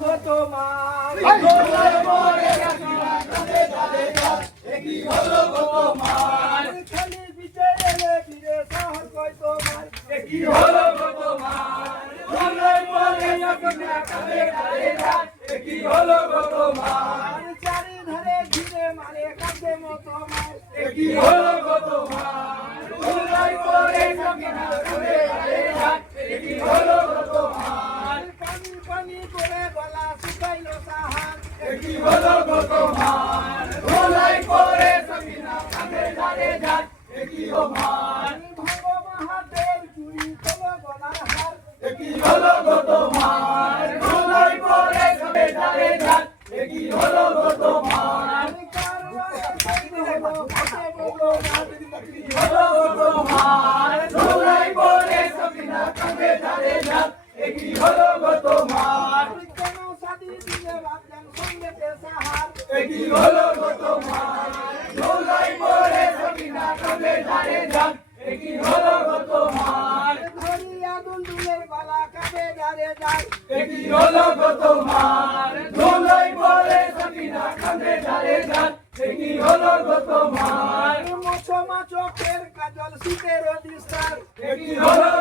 গো তোমার দোলায় পরে সখিনা কাঁধে ধারে যাক কি হলো গো তোমার খালি বিচে এলে ফিরে শহর কই তোমার কি হলো গো তোমার দোলায় পরে সখিনা কাঁধে ধারে যাক কি হলো গো তোমার চারি ধারে ঘিরে মারে কাছে মতো মার কি হলো গো তোমার দোলায় পরে সখিনা কাঁধে ধারে যাক কি হলো গো তোমার পানি পানি করে গলা শুকাইলো সাহার কি হলো গো তোমার দোলায় পরে সখিনা কাঁধে ধারে যাক কি তোমার ভাঙো মহাদেব চুরি চলো গলার হার কি হলো গো তোমার দোলায় পরে সবে ধারে যাক কি হলো গো তোমার কি হলো গো তোমার দোলায় পরে সখিনা কাঁধে ধারে যাক কি হলো গো তোমার কি হলো গো তোমার দোলায় পরে সখিনা কাঁধে ধারে যাক কি হলো গো তোমার কি হলো গো তোমার দোলায় পরে সখিনা কাঁধে ধারে যাক কি হলো গো তোমার চোখের কাজল শীতের দিশার কি হলো